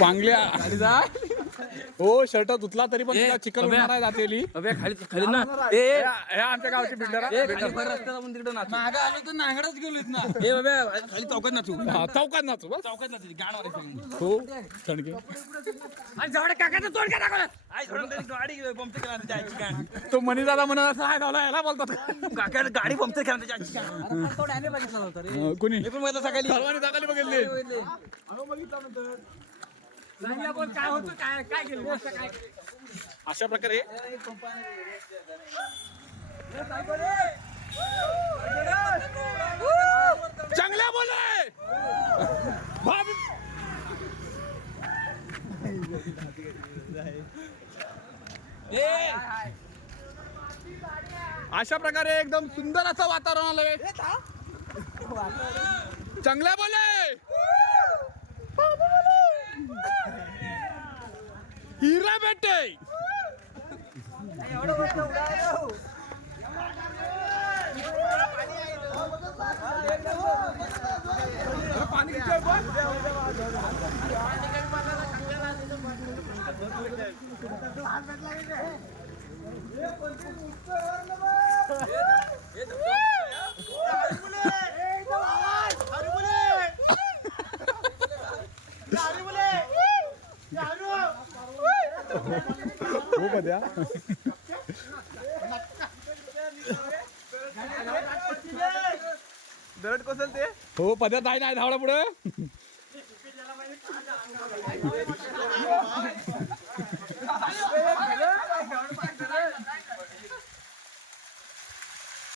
पांगल्या हो शर्ट धुतला तरी पण तुला चिकन उडणार आहे जातेली खाली ना हे आमच्या गावचे बिल्डर रस्त्याला पण तिकडे नाचू मागं आलो तर नांगडच गेलो ना. ए बाबा खाली चौकात नाचू चौकात नाचू बस चौकात नाचू गाणं हो थंडके आणि जवळ काकाचं तोंड का दाखवलं आई थोडं तरी गाडी पंक्चर केला त्याची गाण तो मनी दादा म्हणत असं आहे झाला याला बोलतात काकाला गाडी पंक्चर केला त्याची गाण तो डायने बघितला होता रे कुणी मी पण बघितलं सकाळी सर्वांनी दाखवली बघितली काय होतं काय काय केलं काय अशा प्रकारे चांगल्या बोले अशा प्रकारे एकदम सुंदर असं वातावरण आलंय चांगल्या बोले हिरा बेटे हो बद्या दरड कोसल ते हो पद्या नाही नाही धावला पुढे